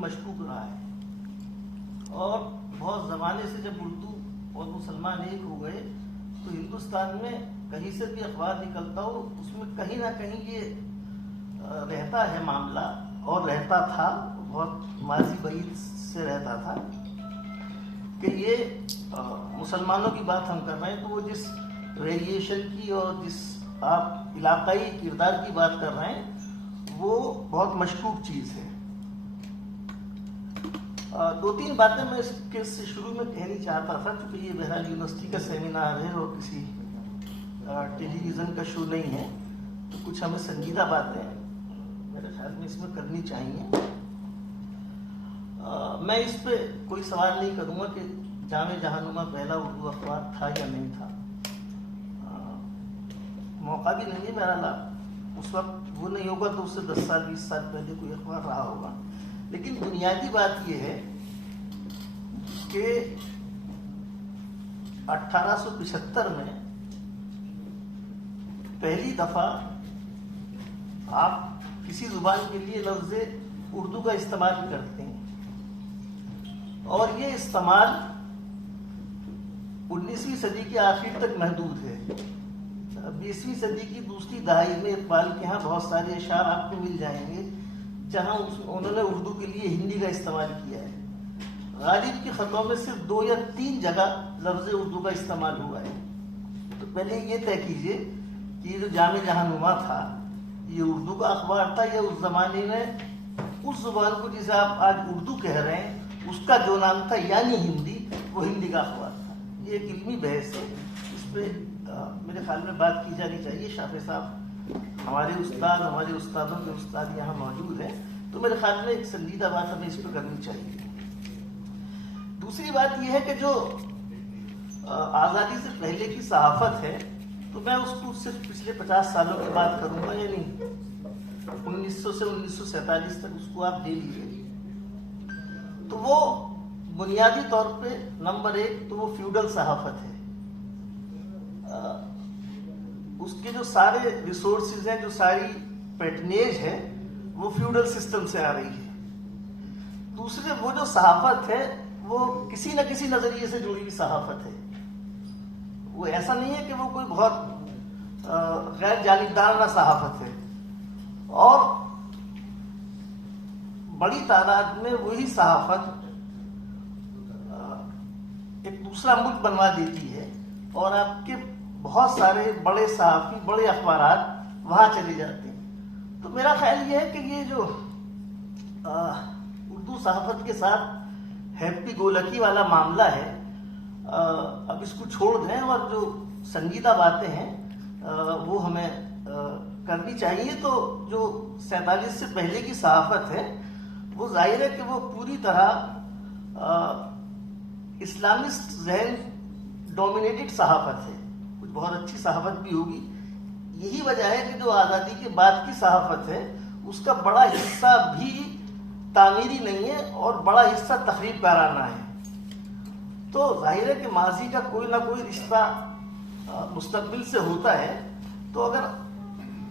مشکوک رہا ہے، اور بہت زمانے سے جب اردو اور مسلمان ایک ہو گئے تو ہندوستان میں کہیں سے بھی اخبار نکلتا ہو اس میں کہیں نہ کہیں یہ رہتا ہے معاملہ، اور رہتا تھا، بہت ماضی بعید سے رہتا تھا کہ یہ مسلمانوں کی بات ہم کر رہے ہیں تو وہ جس ریلیشن کی اور جس آپ علاقائی کردار کی بات کر رہے ہیں وہ بہت مشکوک چیز ہے۔ دو تین باتیں میں اس کے سے شروع میں کہنی چاہتا تھا، چونکہ یہ بہرحال یونیورسٹی کا سیمینار ہے اور کسی ٹیلی ویژن کا شو نہیں ہے، تو کچھ ہمیں سنجیدہ باتیں میرے خیال میں اس میں کرنی چاہیے۔ میں اس پہ کوئی سوال نہیں کروں گا کہ جامع جہاننما پہلا اردو اخبار تھا یا نہیں تھا، موقع بھی نہیں ہے، بہرحال اس وقت وہ نہیں ہوگا تو اس سے 10 سال 20 سال پہلے کوئی اخبار رہا ہوگا۔ لیکن بنیادی بات یہ ہے کہ 1875 میں پہلی دفعہ آپ کسی زبان کے لیے لفظ اردو کا استعمال کرتے ہیں، اور یہ استعمال 19ویں صدی کے آخر تک محدود ہے۔ 20ویں صدی کی دوسری دہائی میں اقبال کے ہاں بہت سارے اشعار آپ کو مل جائیں گے جہاں انہوں نے اردو کے لیے ہندی کا استعمال کیا ہے۔ غالب کی خطوں میں صرف 2 یا 3 جگہ لفظ اردو کا استعمال ہوا ہے۔ تو پہلے یہ طے کیجئے کہ یہ جو جامع جہاننما تھا یہ اردو کا اخبار تھا یا اس زمانے میں اس زبان کو جسے آپ آج اردو کہہ رہے ہیں اس کا جو نام تھا یعنی ہندی، وہ ہندی کا اخبار تھا۔ یہ ایک علمی بحث ہے، اس پہ میرے خیال میں بات کی جانی چاہیے۔ شافع صاحب ہمارے استاد، ہمارے استادوں کے استاد یہاں موجود ہیں، تو میرے خیال میں ایک سنجیدہ بات ہمیں اس پہ کرنی چاہیے۔ دوسری بات یہ ہے کہ جو آزادی سے پہلے کی صحافت ہے تو میں اس کو صرف پچھلے 50 سالوں کی بات کروں گا، یعنی 1900 سے 1947 تک اس کو آپ لے لیجیے، تو وہ بنیادی طور پہ نمبر 1 تو وہ فیوڈل صحافت ہے۔ اس کے جو سارے ریسورسز ہیں، جو ساری پیٹنیج ہے وہ فیوڈل سسٹم سے آ رہی ہے۔ دوسرے وہ جو صحافت ہے وہ کسی نہ کسی نظریے سے جڑی ہوئی صحافت ہے، وہ ایسا نہیں ہے کہ وہ کوئی بہت غیر جانبدارانہ صحافت ہے، اور بڑی تعداد میں وہی صحافت ایک دوسرا ملک بنوا دیتی ہے، اور آپ کے بہت سارے بڑے صحافی، بڑے اخبارات وہاں چلے جاتے ہیں۔ تو میرا خیال یہ ہے کہ یہ جو اردو صحافت کے ساتھ ہیپی گو لکی والا معاملہ ہے، اب اس کو چھوڑ دیں، اور جو سنجیدہ باتیں ہیں وہ ہمیں کرنی چاہیے۔ تو جو 47 سے پہلے کی صحافت ہے وہ ظاہر ہے کہ وہ پوری طرح اسلامسٹ ذہن ڈومینیٹڈ صحافت ہے، کچھ بہت اچھی صحافت بھی ہوگی۔ یہی وجہ ہے کہ جو آزادی کے بعد کی صحافت ہے اس کا بڑا حصہ بھی تعمیری نہیں ہے اور بڑا حصہ تخریب کارانہ ہے۔ تو ظاہر ہے کہ ماضی کا کوئی نہ کوئی رشتہ مستقبل سے ہوتا ہے، تو اگر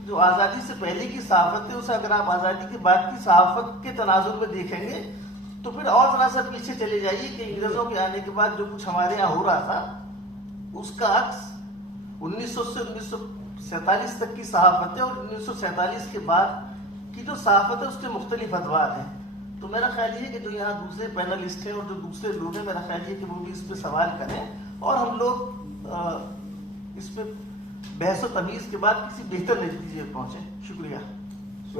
جو آزادی سے پہلے کی صحافت ہے اسے اگر آپ آزادی کے بعد کی صحافت کے تناظر میں دیکھیں گے تو پھر اور ذرا سا پیچھے چلے جائیے کہ انگریزوں کے آنے کے بعد جو کچھ ہمارے یہاں ہو رہا تھا اس کا عکس 1900 سے 1947 تک کی صحافت ہے، اور 1947 کے بعد کی جو صحافت ہے اس کے مختلف ادوار ہیں۔ تو میرا خیال یہ ہے کہ جو یہاں دوسرے پینلسٹ ہیں اور جو دوسرے لوگ ہیں، میرا خیال یہ کہ وہ بھی اس پہ سوال کریں، اور ہم لوگ اس پہ بحث و تمیز کے بعد کسی بہتر نتیجے پہنچیں۔ شکریہ۔